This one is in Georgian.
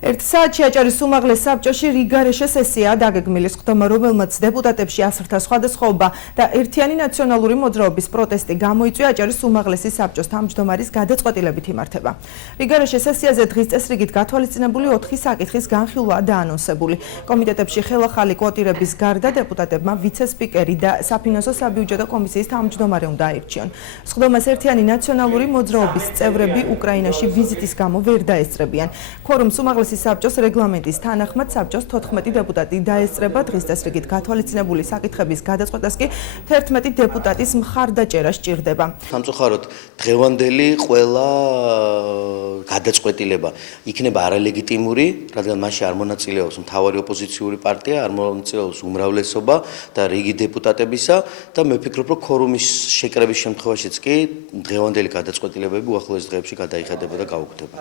ერთ საათში აჭარის უმაღლეს საბჭოში რიგარეშე სესიაა დაგეგმილი, სხდომა, რომელმაც დეპუტატებში ასრთა სხვადასხვაობა და ერთიანი ნაციონალური მოძრაობის პროტესტი გამოიწვია აჭარის უმაღლესი საბჭოს თავმჯდომარის გადაწყვეტილებით იმართება. რიგარეშე სესიაზე დღის წესრიგით გათვალისწინებული 4 საკითხის განხილვაა დაანონსებული. კომიტეტებში ხელახალი კვოტირების გარდა დეპუტატებმა ვიცე-სპიკერი და საფინანსო საბიუჯეტო კომისიის თავმჯდომარე უნდა აირჩიონ. სხდომას ერთიანი ნაციონალური მოძრაობის წევრები უკრაინაში ვიზიტის გამო ვერ დაესწრებიან. ქორუმს უმაღლეს საბჭოს რეგლამენტის თანახმად საბჭოს 14 დეპუტატი დაესწრება, დღის წესრიგით გათვალისწინებული საკითხების გადაწყვეტას კი 11 დეპუტატის მხარდაჭერა სჭირდება. სამწუხაროდ დღევანდელი ყველა გადაწყვეტილება იქნება არალეგიტიმური, რადგან მასში არ მონაწილეობს მთავარი ოპოზიციური პარტია, არ მონაწილეობს უმრავლესობა და რიგი დეპუტატებისა და მე ვფიქრობ, რომ ქორუმის შეკრების შემთხვევაშიც კი დღევანდელი გადაწყვეტილებები უახლოეს დღეებში გადაიხადება და გაუქმდება.